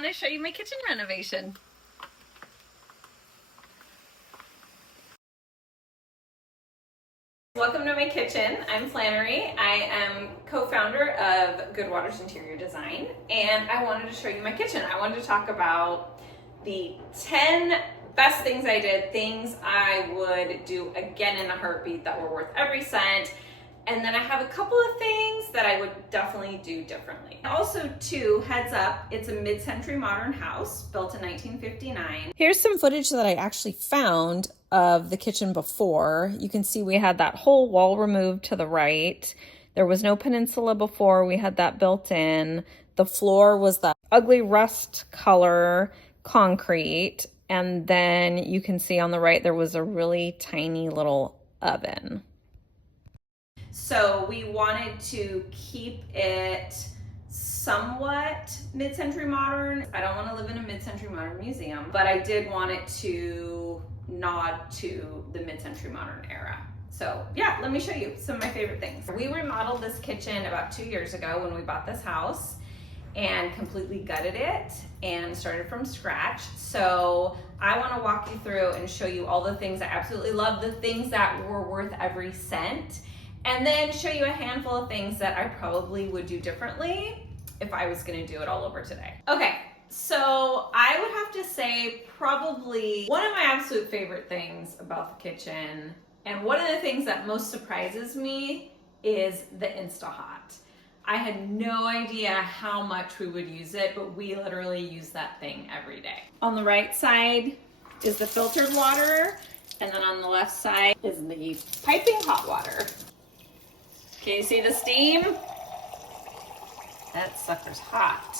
want to show you my kitchen renovation. Welcome to my kitchen. I'm Flannery. I am co-founder of Good Waters Interior Design, and I wanted to show you my kitchen. I wanted to talk about the 10 best things I did, things I would do again in a heartbeat that were worth every cent. And then I have a couple of things that I would definitely do differently. Also, too, heads up, it's a mid-century modern house built in 1959. Here's some footage that I actually found of the kitchen before. You can see we had that whole wall removed to the right. There was no peninsula before. We had that built in. The floor was that ugly rust color concrete. And then you can see on the right, there was a really tiny little oven. So we wanted to keep it somewhat mid-century modern. I don't want to live in a mid-century modern museum, but I did want it to nod to the mid-century modern era. So yeah, let me show you some of my favorite things. We remodeled this kitchen about 2 years ago when we bought this house and completely gutted it and started from scratch. So I want to walk you through and show you all the things I absolutely love, the things that were worth every cent, and then show you a handful of things that I probably would do differently if I was going to do it all over today. Okay, so I would have to say probably one of my absolute favorite things about the kitchen, and one of the things that most surprises me, is the Insta-Hot. I had no idea how much we would use it, but we literally use that thing every day. On the right side is the filtered water, and then on the left side is the piping hot water. Can you see the steam? That sucker's hot.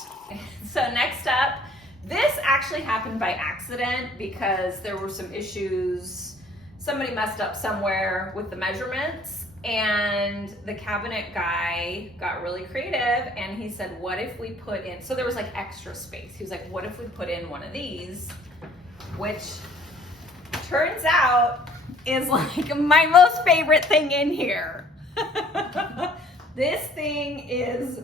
So next up, this actually happened by accident because there were some issues. Somebody messed up somewhere with the measurements, and the cabinet guy got really creative and he said, what if we put in, so there was like extra space. He was like, what if we put in one of these, which turns out is like my most favorite thing in here. This thing is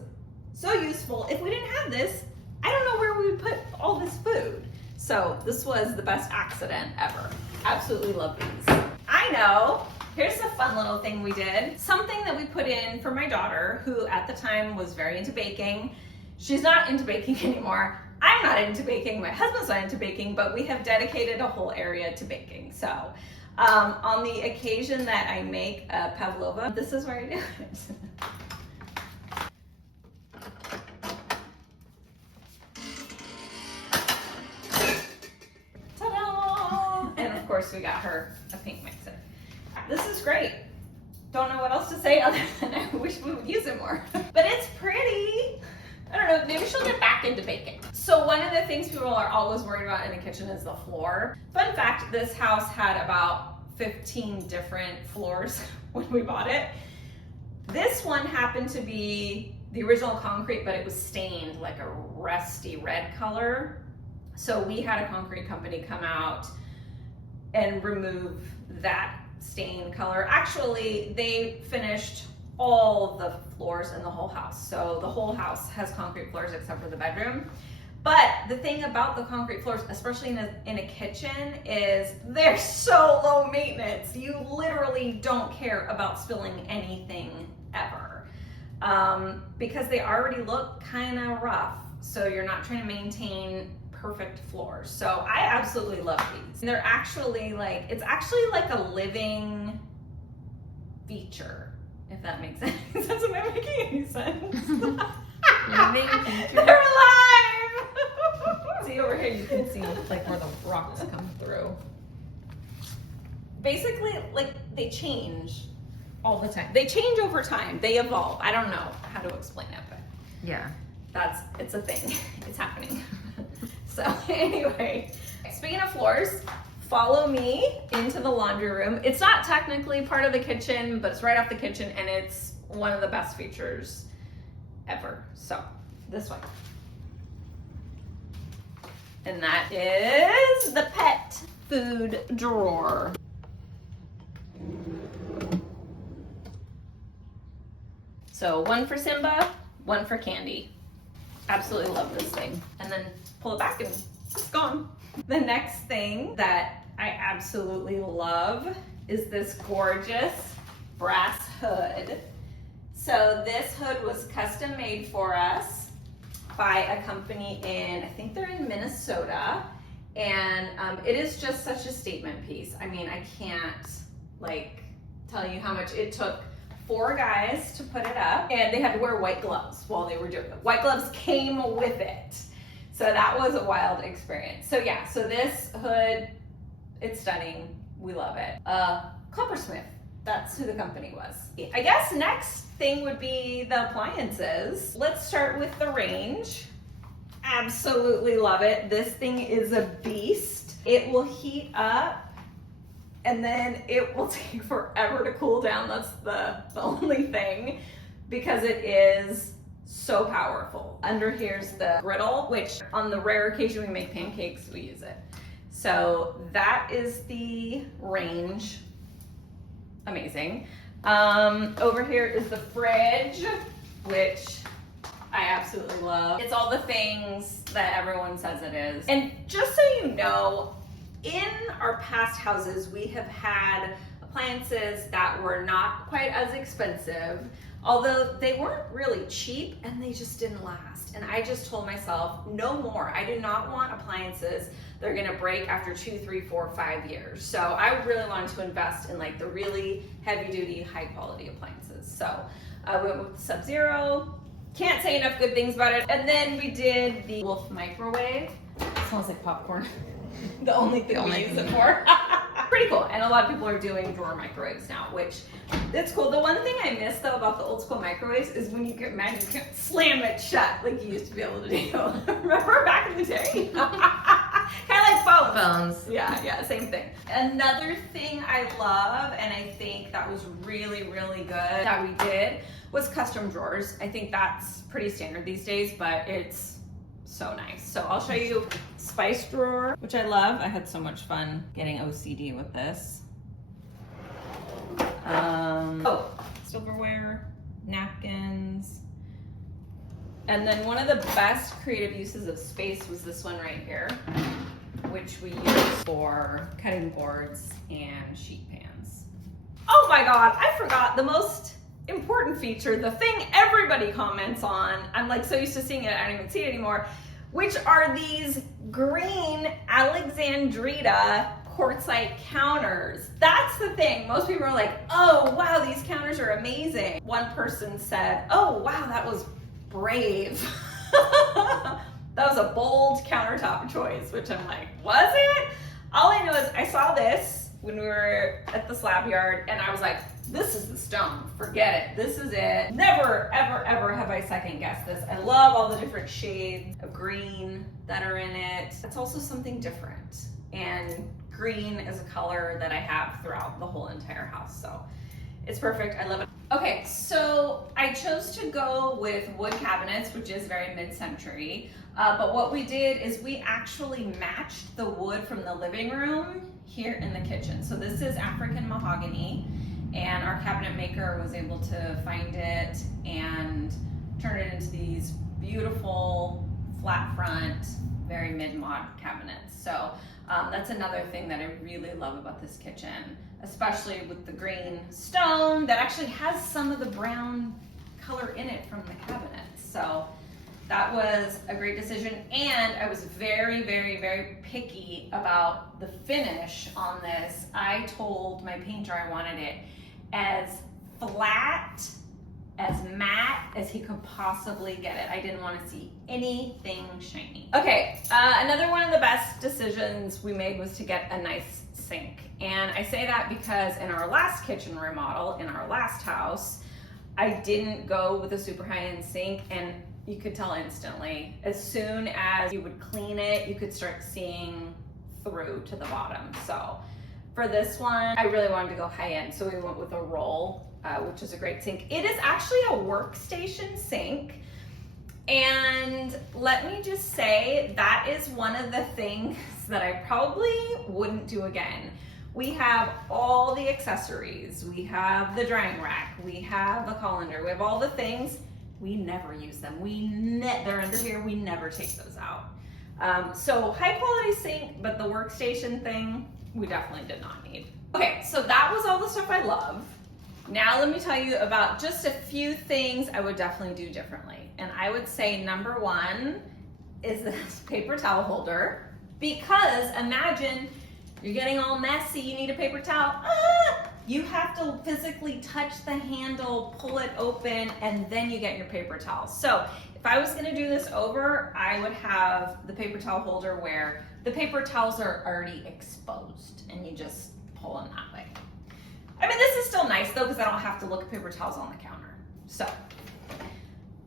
so useful. If we didn't have this, I don't know where we would put all this food. So this was the best accident ever. Absolutely love these. I know. Here's a fun little thing we did. Something that we put in for my daughter, who at the time was very into baking. She's not into baking anymore. I'm not into baking. My husband's not into baking, but we have dedicated a whole area to baking. So on the occasion that I make a pavlova, this is where I do it. Ta-da! And of course we got her a pink mixer. This is great. Don't know what else to say other than I wish we would use it more. But it's pretty. I don't know, maybe she'll get back into baking. So one of the things people are always worried about in the kitchen is the floor. Fun fact, this house had about 15 different floors when we bought it. This one happened to be the original concrete, but it was stained like a rusty red color. So we had a concrete company come out and remove that stain color. Actually, they finished all the floors in the whole house. So the whole house has concrete floors except for the bedroom. But the thing about the concrete floors, especially in a kitchen, is they're so low maintenance. You literally don't care about spilling anything ever because they already look kind of rough. So you're not trying to maintain perfect floors. So I absolutely love these. And they're actually like, it's actually like a living feature, if that makes sense. Am I making any sense? Living feature? They're alive! See over here, you can see like where the rocks come through. Basically, like they change all the time. They change over time. They evolve. I don't know how to explain it, but yeah, it's a thing. It's happening. So anyway, speaking of floors, follow me into the laundry room. It's not technically part of the kitchen, but it's right off the kitchen, and it's one of the best features ever. So this way. And that is the pet food drawer. So one for Simba, one for Candy. Absolutely love this thing. And then pull it back and it's gone. The next thing that I absolutely love is this gorgeous brass hood. So this hood was custom made for us by a company I think they're in Minnesota. And it is just such a statement piece. I mean, I can't tell you how much it took 4 guys to put it up, and they had to wear white gloves while they were doing it. White gloves came with it. So that was a wild experience. So yeah, so this hood, it's stunning. We love it. Coppersmith, that's who the company was. I guess next thing would be the appliances. Let's start with the range. Absolutely love it. This thing is a beast. It will heat up and then it will take forever to cool down. That's the only thing, because it is so powerful. Under here's the griddle, which on the rare occasion we make pancakes, we use it. So that is the range. Amazing. Over here is the fridge, which I absolutely love. It's all the things that everyone says it is. And just so you know, in our past houses, we have had appliances that were not quite as expensive, although they weren't really cheap and they just didn't last. And I just told myself, no more. I do not want appliances that are gonna break after 2, 3, 4, 5 years. So I really wanted to invest in the really heavy duty, high quality appliances. So we went with Sub-Zero. Can't say enough good things about it. And then we did the Wolf microwave. It smells like popcorn. The only thing we use it for. Pretty cool. And a lot of people are doing drawer microwaves now, which that's cool. The one thing I miss though about the old school microwaves is when you get mad, you can't slam it shut like you used to be able to do. Remember back in the day? Kind of like phones. Phones. Yeah, same thing. Another thing I love, and I think that was really, really good that we did, was custom drawers. I think that's pretty standard these days, but it's so nice. So I'll show you spice drawer, which I love. I had so much fun getting OCD with this. Silverware, napkins. And then one of the best creative uses of space was this one right here, which we use for cutting boards and sheet pans. Oh my God, I forgot the most important feature, the thing everybody comments on. I'm so used to seeing it, I don't even see it anymore, which are these green Alexandrita quartzite counters. That's the thing. Most people are like, oh wow, these counters are amazing. One person said, oh wow, that was brave. That was a bold countertop choice, which I'm like, was it? All I know is I saw this when we were at the slab yard and I was like, this is the stone, forget it, this is it. Never, ever, ever have I second guessed this. I love all the different shades of green that are in it. It's also something different. And green is a color that I have throughout the whole entire house. So it's perfect, I love it. Okay, so I chose to go with wood cabinets, which is very mid-century. But what we did is we actually matched the wood from the living room here in the kitchen. So this is African mahogany, and our cabinet maker was able to find it and turn it into these beautiful flat front, very mid-mod cabinets. So that's another thing that I really love about this kitchen, especially with the green stone that actually has some of the brown color in it from the cabinets. So that was a great decision. And I was very, very, very picky about the finish on this. I told my painter I wanted it as flat, as matte as he could possibly get it. I didn't want to see anything shiny. Okay, another one of the best decisions we made was to get a nice sink. And I say that because in our last kitchen remodel, in our last house, I didn't go with a super high-end sink, and you could tell instantly. As soon as you would clean it, you could start seeing through to the bottom. So for this one, I really wanted to go high-end, so we went with a roll, which is a great sink. It is actually a workstation sink. And let me just say, that is one of the things that I probably wouldn't do again. We have all the accessories. We have the drying rack. We have the colander. We have all the things. we never use them. They're under here, we never take those out. So high quality sink, but the workstation thing, we definitely did not need. Okay, so that was all the stuff I love. Now let me tell you about just a few things I would definitely do differently. And I would say number one is this paper towel holder, because imagine you're getting all messy, you need a paper towel. You have to physically touch the handle, pull it open, and then you get your paper towel. So if I was gonna do this over, I would have the paper towel holder where the paper towels are already exposed and you just pull them that way. I mean, this is still nice though, because I don't have to look at paper towels on the counter. So,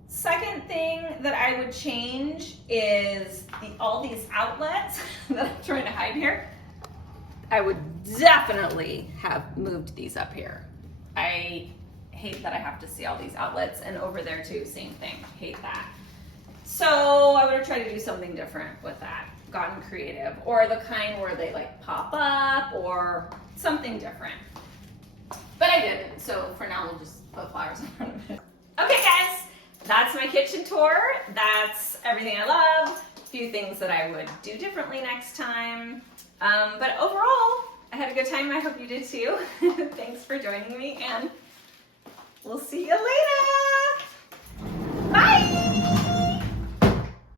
second thing that I would change is all these outlets that I'm trying to hide here. I would definitely have moved these up here. I hate that I have to see all these outlets, and over there too, same thing, hate that. So I would have tried to do something different with that, gotten creative, or the kind where they like pop up or something different. But I didn't, so for now we'll just put flowers in front of it. Okay guys, that's my kitchen tour. That's everything I love. A few things that I would do differently next time. But overall, I had a good time. I hope you did too. Thanks for joining me, and we'll see you later.